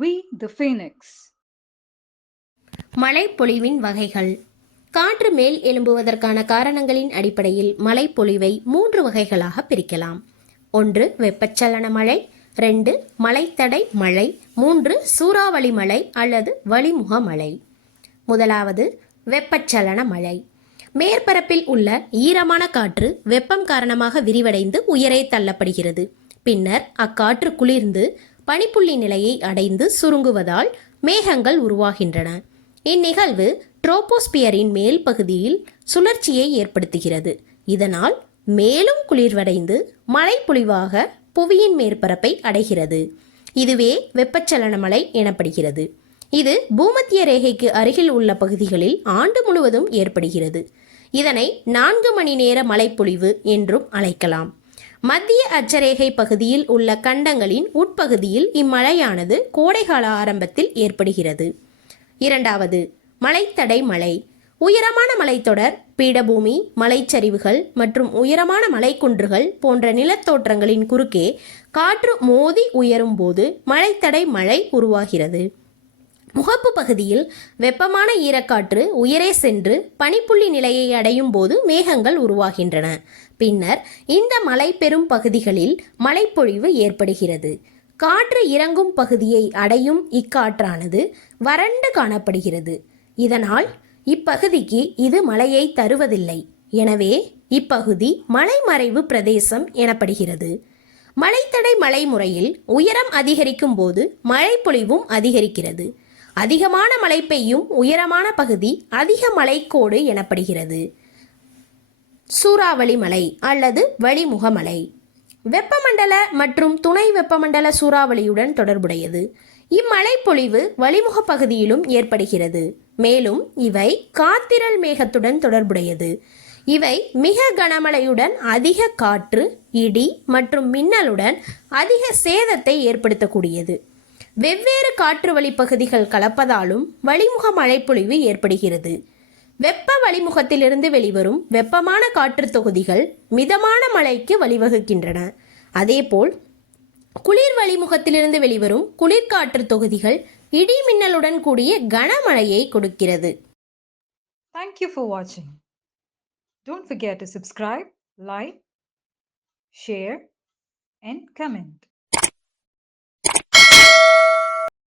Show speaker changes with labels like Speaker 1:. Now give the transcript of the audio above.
Speaker 1: We the Phoenix
Speaker 2: மழைப்பொழிவின் வகைகள். காற்று மேல் எழும்புவதற்கான காரணங்களின் அடிப்படையில் மழைப்பொழிவை மூன்று வகைகளாக பிரிக்கலாம். ஒன்று வெப்பச்சலன மழை. ரெண்டு மலைத்தடை மழை. மூன்று சூறாவளி மழை அல்லது வளிமுக மழை. முதலாவது வெப்பச்சலன மழை. மேற்பரப்பில் உள்ள ஈரமான காற்று வெப்பம் காரணமாக விரிவடைந்து உயரே தள்ளப்படுகிறது. பின்னர் அக்காற்று குளிர்ந்து பனிப்புள்ளி நிலையை அடைந்து சுருங்குவதால் மேகங்கள் உருவாகின்றன. இந்நிகழ்வு ட்ரோபோஸ்பியரின் மேல் பகுதியில் சுழற்சியை ஏற்படுத்துகிறது. இதனால் மேலும் குளிர்வடைந்து மழைப்பொழிவாக புவியின் மேற்பரப்பை அடைகிறது. இதுவே வெப்பச்சலன மழை எனப்படுகிறது. இது பூமத்திய ரேகைக்கு அருகில் உள்ள பகுதிகளில் ஆண்டு முழுவதும் ஏற்படுகிறது. இதனை நான்கு மணி நேர மழைப்பொழிவு என்றும் அழைக்கலாம். மத்திய அச்சரேகை பகுதியில் உள்ள கண்டங்களின் உட்பகுதியில் இம்மழையானது கோடைகால ஆரம்பத்தில் ஏற்படுகிறது. இரண்டாவது மலைத்தடை மலை உயரமான மலைத்தொடர் பீடபூமி மலைச்சரிவுகள் மற்றும் உயரமான மலைக்குன்றுகள் போன்ற நிலத்தோற்றங்களின் குறுக்கே காற்று மோதி உயரும் போது மலைத்தடை மழை உருவாகிறது. முகப்பு பகுதியில் வெப்பமான ஈரக்காற்று உயரே சென்று பனிப்புள்ளி நிலையை அடையும் போது மேகங்கள் உருவாகின்றன. பின்னர் இந்த மலை பெறும் பகுதிகளில் மழைப்பொழிவு ஏற்படுகிறது. காற்று இறங்கும் பகுதியை அடையும் இக்காற்றானது வறண்டு காணப்படுகிறது. இதனால் இப்பகுதிக்கு இது மழையை தருவதில்லை. எனவே இப்பகுதி மலைமறைவு பிரதேசம் எனப்படுகிறது. மலைத்தடை மழை முறையில் உயரம் அதிகரிக்கும் போது மழைப்பொழிவும் அதிகரிக்கிறது. அதிகமான மழை பெய்யும் உயரமான பகுதி அதிக மலைக்கோடு எனப்படுகிறது. சூறாவளி மலை அல்லது வழிமுகமலை வெப்பமண்டல மற்றும் துணை வெப்பமண்டல சூறாவளியுடன் தொடர்புடையது. இம்மழைப்பொழிவு வழிமுக பகுதியிலும் ஏற்படுகிறது. மேலும் இவை காத்திரல் மேகத்துடன் தொடர்புடையது. இவை மிக கனமழையுடன் அதிக காற்று இடி மற்றும் மின்னலுடன் அதிக சேதத்தை ஏற்படுத்தக்கூடியது. வெவ்வேறு காற்று வழிப்பகுதிகள் கலப்பதாலும் வழிமுக மழைப்பொழிவு ஏற்படுகிறது வெப்ப வழிமுகத்திலிருந்து வெளிவரும் வெப்பமான காற்று தொகுதிகள் மிதமான மழைக்கு வழிவகுக்கின்றன அதேபோல் குளிர் வழிமுகத்திலிருந்து வெளிவரும் குளிர்காற்று தொகுதிகள் இடி மின்னலுடன் கூடிய கனமழையை கொடுக்கிறது
Speaker 1: Thank you for watching. Don't forget to subscribe, like, share, and comment.